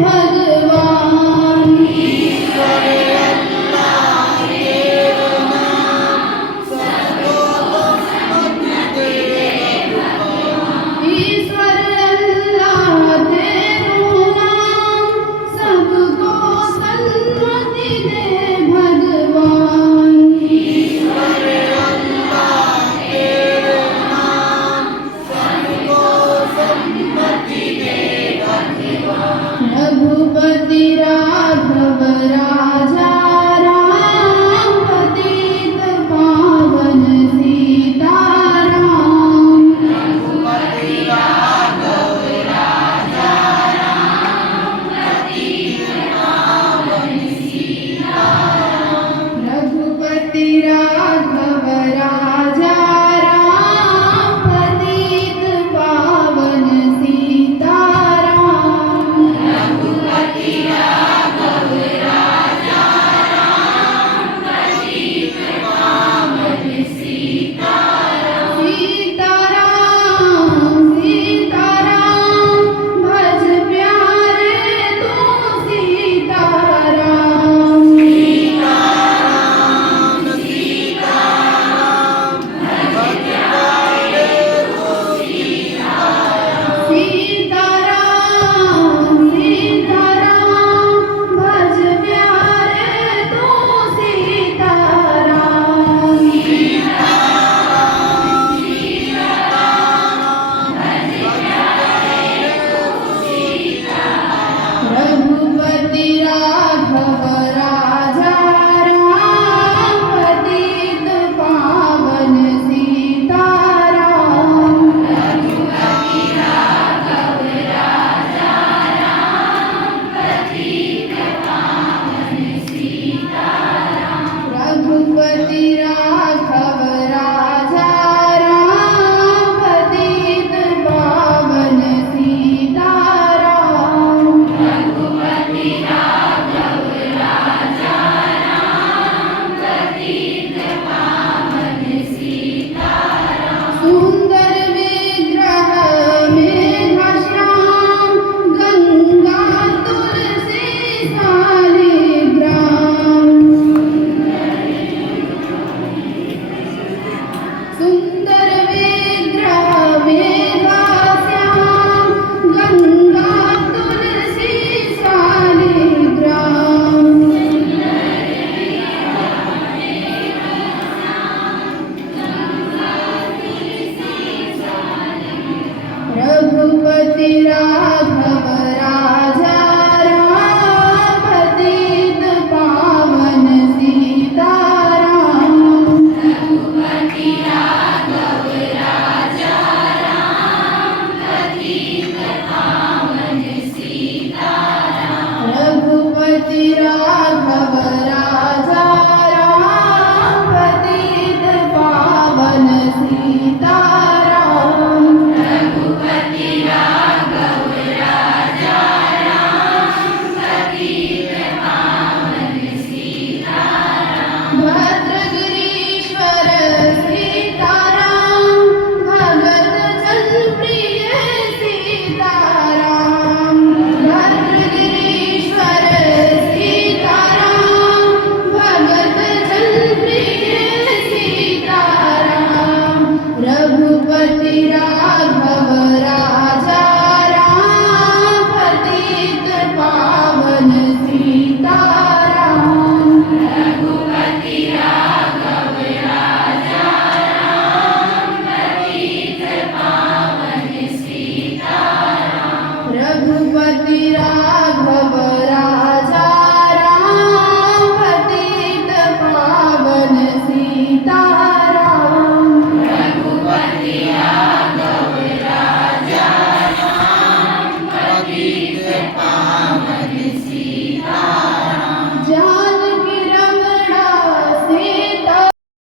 भगवान। ईश्वर अल्लाह तेरो नाम, सबको सन्मति दे भगवान। रघुपति राघव राजा राम, पतित पावन सीताराम। रघुपति राघव राजा राम, पतित पावन सीताराम। सीताराम सीताराम, भज प्यारे तू सीताराम। सीताराम सीताराम, भज प्यारे तू सीताराम। रघुपति राघव राजा राम, पतित पावन सीताराम। रघुपति राघव राजा राम, पतित पावन सीताराम। सुंदर विग्रह मेघश्याम, गंगा तुलसी शालिग्राम। सुंदर विग्रह मेघश्याम, गंगा तुलसी शालिग्राम। रघुपति राघव राजा राम, पतित पावन सीताराम। रघुपति राघव राजा राम, पतित पावन सीताराम।